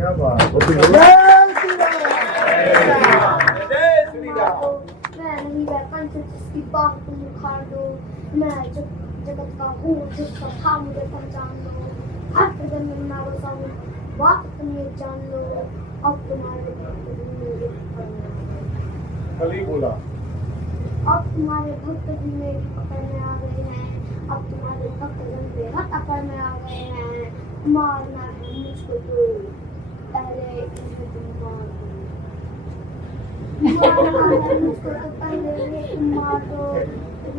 क्या बात मैं नहीं वह कंठ जिसकी बात तुम उखाड़ दो, मैं जगत का हूँ जिसका था मुझे पहचान लो, हर कदम में मैं बसा हूँ बात तुम ये जान लो, अब तुम्हारे भक्त भी मेरे कल ही बोला अब तुम्हारे भक्त भी मेरी पकड़ में आ गए हैं, अब तुम्हारे भक्त जन बेहद अकड़ में आ गए हैं, मारना है मुझको तो पहले इन्हें तुम मार दो, मारना है मुझको तो पहले इन्हें तुम मार दो,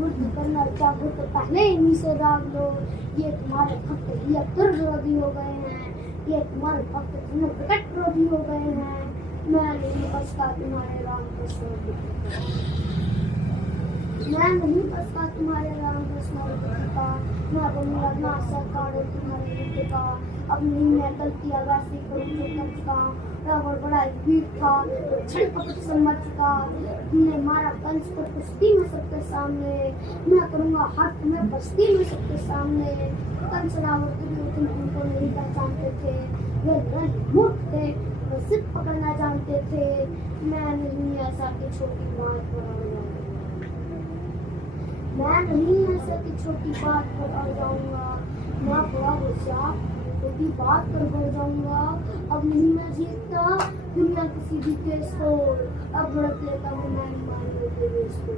युद्ध करना चाहो तो पहले इन्हीं से राग लो, ये तुम्हारे भक्त ही अब दुर्विरोधी हो गए हैं, ये तुम्हारे भक्त जिन्हें प्रकट विरोधी हो गए हैं, मैं नहीं बसता तुम्हारे राम कृष्ण मैं नहीं बसता तुम्हारे राम कृष्ण का, मैं बनूंगा ना सरकार तुम्हारे युद्ध का, अब नहीं मैं गलती आगासी करूँ जो तब का, रावण बड़ा वीर था क्षण कपट से मर चुका, तुमने मारा कंस को कुश्ती में सबके सामने, मैं करूँगा हाथ तुम्हें बस्ती में सबके सामने, कंस रावण दुर्योधन तुमको नहीं पहचानते थे, वे मूर्ख थे, वे सिर्फ पकड़ना जानते थे, मैं नहीं ऐसा कि छोटी बात पर आ जाऊंगा, मैं नहीं ऐसा कि छोटी बात पर आ जाऊंगा, मैं बड़ा होशियार छोटी बात पर बढ़ जाऊंगा, अब नहीं मैं जीतता दुनिया किसी भी केस को, अब बढ़ लेता हूँ मैं मानो के देश को,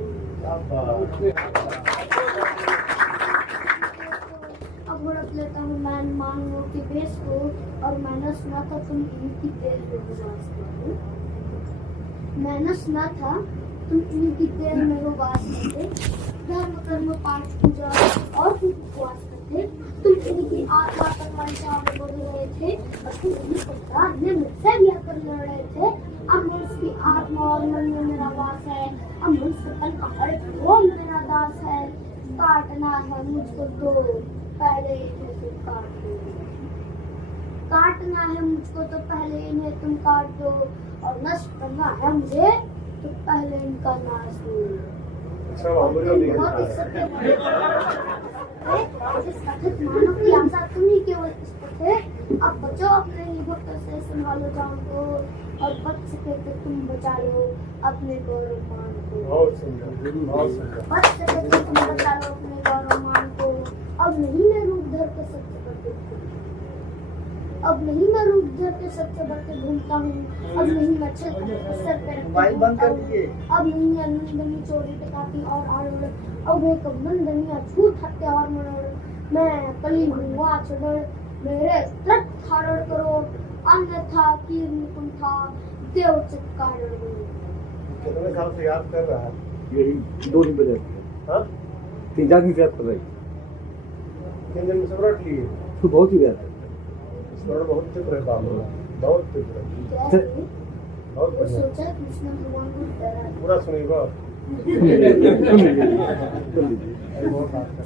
अब बढ़ लेता हूँ मैं मानो के बेस को, और मैंने सुना था तुम इनकी देर में विश्वास करते, मैंने सुना था तुम इनकी देर में हो वास करते, धर्म कर्म पाठ पूजा और उपवास करते, तुम इनकी आत्मा तक मंशा में बढ़ रहे थे, और तुम इन्हीं प्रकार ने मुझसे भी आकर लड़ रहे थे, अब मनुष्य की आत्मा और मन में मेरा वास है, अब मनुष्य तन का हर एक रोम मेरा दास है, काटना है मुझको तो पहले इन्हें तुम काट दो, काटना है मुझको तो पहले इन्हें तुम काट दो, और नष्ट करना है मुझे तो पहले इनका नाश हो, अच्छा बहुत ही सत्य इस कथित मानव की आशा तुम ही केवल इस पर थे, अब बचो अपने ही भक्त से संभालो जान को, और बच सके तो तुम बचा लो अपने गौरव मान को, बहुत सुंदर बच सके तो तुम बचा लो अपने गौरव मान को, अब नहीं मैं रूप धर के सत्य करते, अब नहीं मैं रूप धर के सत्य बढ़ते घूमता हूँ, अब नहीं मैं सर पे रखता हूँ, अब नहीं मैं नंदनी चोरी टकाती और आड़ोड़, अब एक नंदनिया झूठ हत्या और मरोड़, मैं कली हुआ चढ़ मेरे त्रट थाड़ करो, अन्यथा कीर्न तुम था देव चित्कार कितने साल से याद कर रहा है? यही 2 दिन बजे हाँ 3-4 दिन से याद कर रही, 3 दिन में सब रट लिए, तो बहुत ही याद है, स्मरण बहुत तीव्र है बाबू, बहुत तीव्र है, बहुत बढ़िया, सोचा कृष्ण भगवान को डरा पूरा सुनिएगा सुन लीजिए बहुत